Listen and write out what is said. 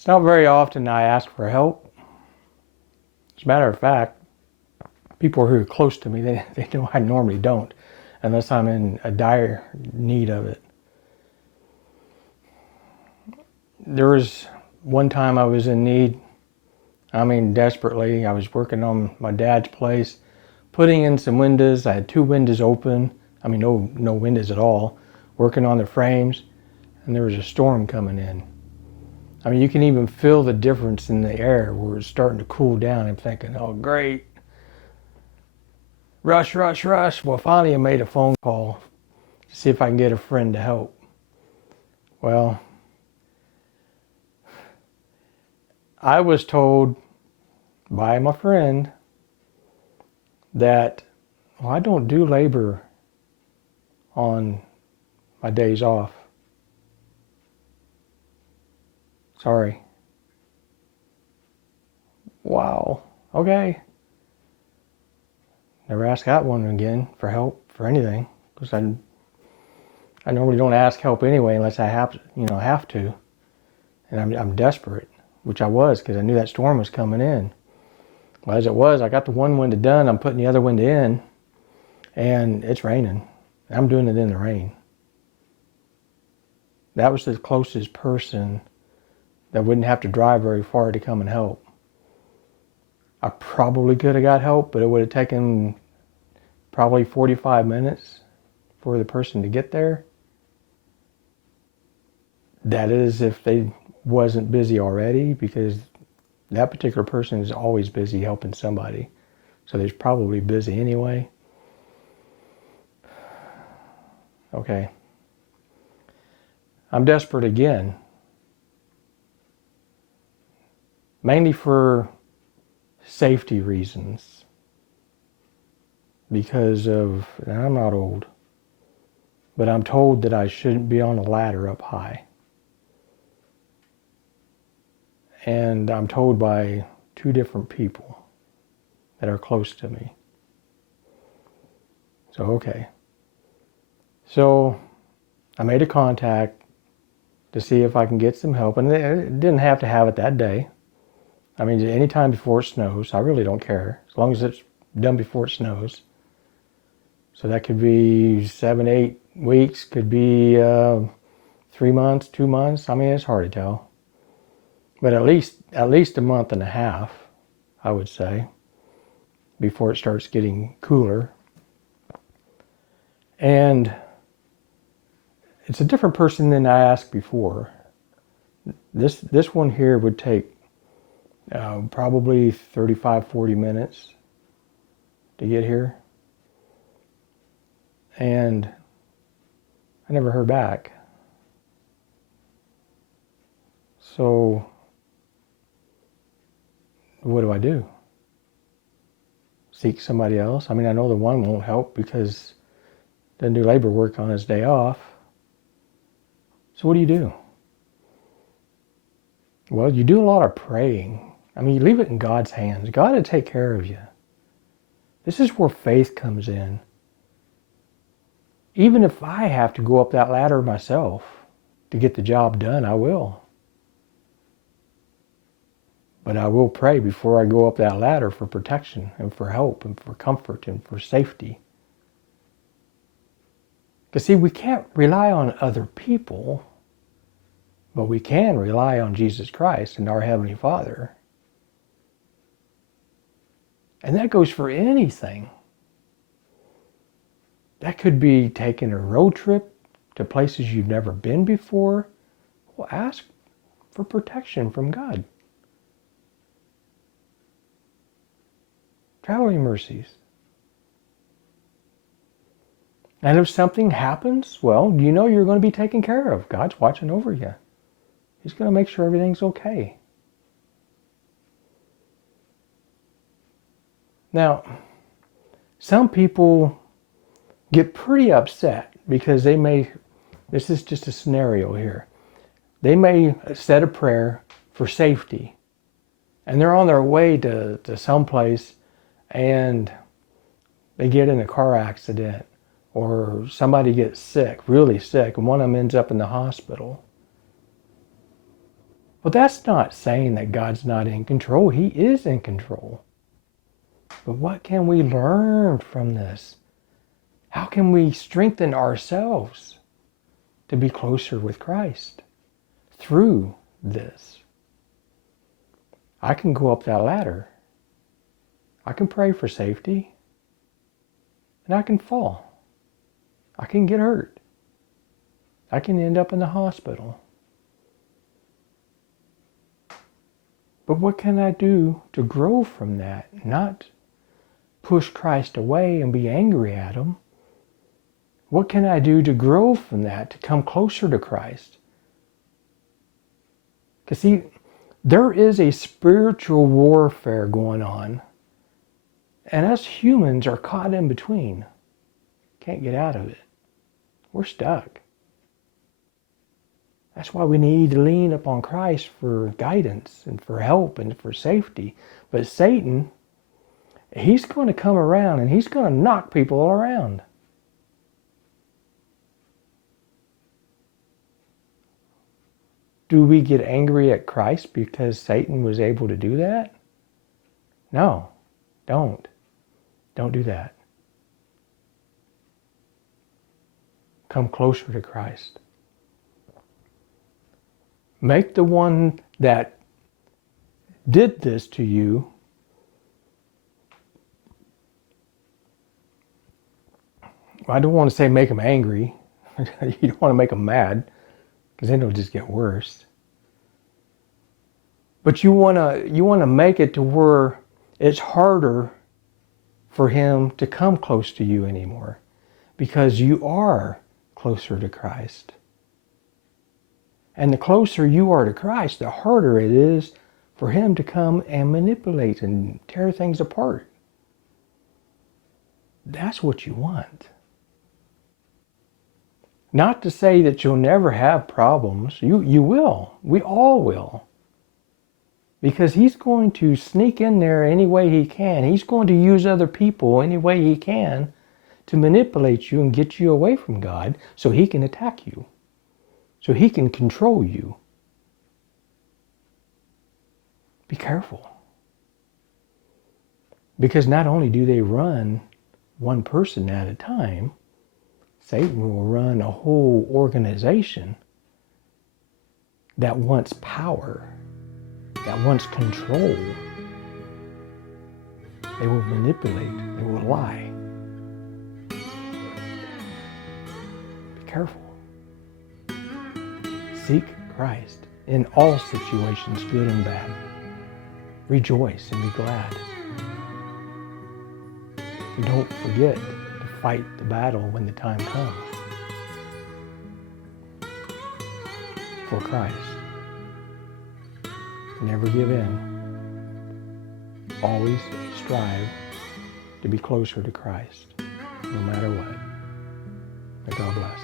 It's not very often I ask for help. As a matter of fact, people who are close to me, they know I normally don't, unless I'm in a dire need of it. There was one time I was in need, desperately. I was working on my dad's place, putting in some windows. I had 2 windows open. No windows at all, working on the frames, and there was a storm coming in. You can even feel the difference in the air where it's starting to cool down. I'm thinking, oh, great. Rush, rush, rush. Well, finally I made a phone call to see if I can get a friend to help. Well, I was told by my friend that, I don't do labor on my days off. Sorry. Wow. Okay. Never ask that one again for help for anything, because I normally don't ask help anyway unless I have to, and I'm desperate, which I was, because I knew that storm was coming in. Well, as it was, I got the one window done. I'm putting the other window in, and it's raining. I'm doing it in the rain. That was the closest person that wouldn't have to drive very far to come and help. I probably could have got help, but it would have taken probably 45 minutes for the person to get there. That is if they wasn't busy already, because that particular person is always busy helping somebody. So they're probably busy anyway. Okay. I'm desperate again. Mainly for safety reasons. Because of, and I'm not old, but I'm told that I shouldn't be on a ladder up high. And I'm told by 2 different people that are close to me. So, okay. So I made a contact to see if I can get some help. And it didn't have to have it that day. Any time before it snows. I really don't care, as long as it's done before it snows. So that could be 7, 8 weeks, could be 3 months, 2 months. It's hard to tell. But at least a month and a half, I would say, before it starts getting cooler. And it's a different person than I asked before. This one here would take probably 35, 40 minutes to get here. And I never heard back. So what do I do? Seek somebody else? I know the one won't help because doesn't do labor work on his day off. So what do you do? Well, you do a lot of praying. You leave it in God's hands. God will take care of you. This is where faith comes in. Even if I have to go up that ladder myself to get the job done, I will. But I will pray before I go up that ladder for protection and for help and for comfort and for safety. Because see, we can't rely on other people, but we can rely on Jesus Christ and our Heavenly Father. And that goes for anything. That could be taking a road trip to places you've never been before. Well, ask for protection from God. Traveling mercies. And if something happens, well, you know you're going to be taken care of. God's watching over you. He's going to make sure everything's okay. Now, some people get pretty upset because this is just a scenario here. They may set a prayer for safety, and they're on their way to someplace, and they get in a car accident, or somebody gets sick, really sick, and one of them ends up in the hospital. Well, that's not saying that God's not in control. He is in control. But what can we learn from this? How can we strengthen ourselves to be closer with Christ through this? I can go up that ladder. I can pray for safety. And I can fall. I can get hurt. I can end up in the hospital. But what can I do to grow from that? Not push Christ away and be angry at him. What can I do to grow from that, to come closer to Christ? Because see, there is a spiritual warfare going on. And us humans are caught in between. Can't get out of it. We're stuck. That's why we need to lean upon Christ for guidance and for help and for safety. But Satan, he's going to come around and he's going to knock people all around. Do we get angry at Christ because Satan was able to do that? No, don't. Don't do that. Come closer to Christ. Make the one that did this to you I don't want to say make them angry. You don't want to make them mad, because then it'll just get worse. But you want to make it to where it's harder for him to come close to you anymore, because you are closer to Christ. And the closer you are to Christ, the harder it is for him to come and manipulate and tear things apart. That's what you want. Not to say that you'll never have problems. You will. We all will. Because he's going to sneak in there any way he can. He's going to use other people any way he can to manipulate you and get you away from God so he can attack you. So he can control you. Be careful. Because not only do they run one person at a time, Satan will run a whole organization that wants power, that wants control. They will manipulate, they will lie. Be careful. Seek Christ in all situations, good and bad. Rejoice and be glad. And don't forget to fight the battle when the time comes. For Christ. Never give in. Always strive to be closer to Christ, no matter what. May God bless.